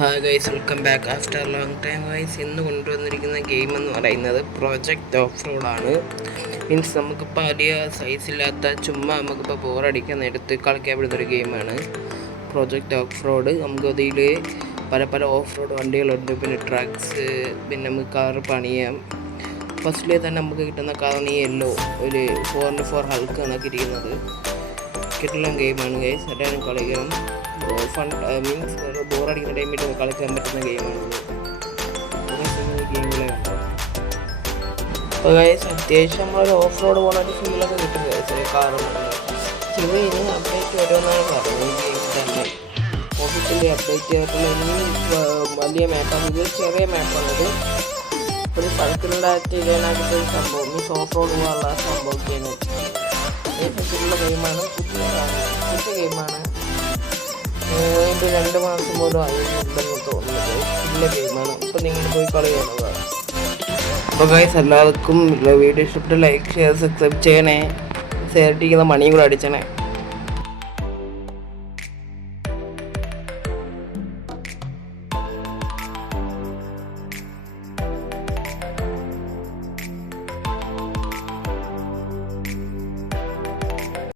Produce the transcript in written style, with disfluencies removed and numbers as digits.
Hi guys, welcome back after long time guys. ഇന്ന് കൊണ്ടുവന്നിരിക്കുന്ന game എന്ന് പറയുന്നത് പ്രോജക്റ്റ് ഓഫ് റോഡാണ്. മീൻസ് നമുക്കിപ്പോൾ വലിയ സൈസില്ലാത്ത ചുമ്മാ നമുക്കിപ്പോൾ ബോറടിക്കാൻ എടുത്ത് കളിക്കാൻ പറ്റുന്നൊരു ഗെയിമാണ് പ്രോജക്റ്റ് ഓഫ് റോഡ്. നമുക്കതിൽ പല ഓഫ് റോഡ് വണ്ടികളുണ്ട്, പിന്നെ ട്രക്സ്, പിന്നെ നമുക്ക് കാറ് പണിയാം. ഫസ്റ്റിലെ തന്നെ നമുക്ക് കിട്ടുന്ന കാറാണ് ഈ യെല്ലോ, ഒരു 4x4 ഹൾക്ക് കണക്ക് ഇരിക്കുന്നത്. കിട്ടുന്ന ഗെയിമാണ് ഗൈസ്, എല്ലാവരും കളിക്കണം. ഫൺ മീൻസ് ബോറടിക്കുന്ന ടൈമിൽ കളിക്കാൻ പറ്റുന്ന ഗെയിമാണ്. ഗെയിമിലെ കണ്ടോ. അപ്പോൾ ഗൈസ് അത്യാവശ്യം നമ്മളൊരു ഓഫ് റോഡ് പോകുന്ന ഒരു ഫീലൊക്കെ കിട്ടും ഗൈസ്. ഒരു കാറും ഇത് ഇനി അപ്ഡേറ്റ് വരുമെന്നാണ് പറഞ്ഞത്. ഈ ഗെയിം തന്നെ ഓഫീസിൻ്റെ അപ്ഡേറ്റ് ആയിട്ടുള്ള ഇനി വലിയ മാപ്പാണ്. ഇത് ചെറിയ മാപ്പാണത്. ഒരു സർക്കിളിലായിട്ട് ഇതിനകത്ത് ഒരു സംഭവം മീൻസ് ഓഫ് റോഡ് പോകാനുള്ള സംഭവമൊക്കെയാണ്. അത്യാവശ്യത്തിലുള്ള ഗെയിമാണ്. പുതിയ ഗെയിമാണ്. ഇപ്പോൾ 2 മാസം പോലും ആയിട്ടുണ്ടെന്ന് തോന്നുന്നത്. നല്ല ഗെയിമാണ്. അപ്പോൾ നിങ്ങൾ പോയി കളി കാണുക. അപ്പോൾ ഗൈസ് എല്ലാവർക്കും വീഡിയോ ഇഷ്ടപ്പെട്ട് ലൈക്ക്, ഷെയർ, സബ്സ്ക്രൈബ് ചെയ്യണേ. ഷെയർ ചെയ്യുന്ന മണിയും കൂടെ അടിച്ചണേ.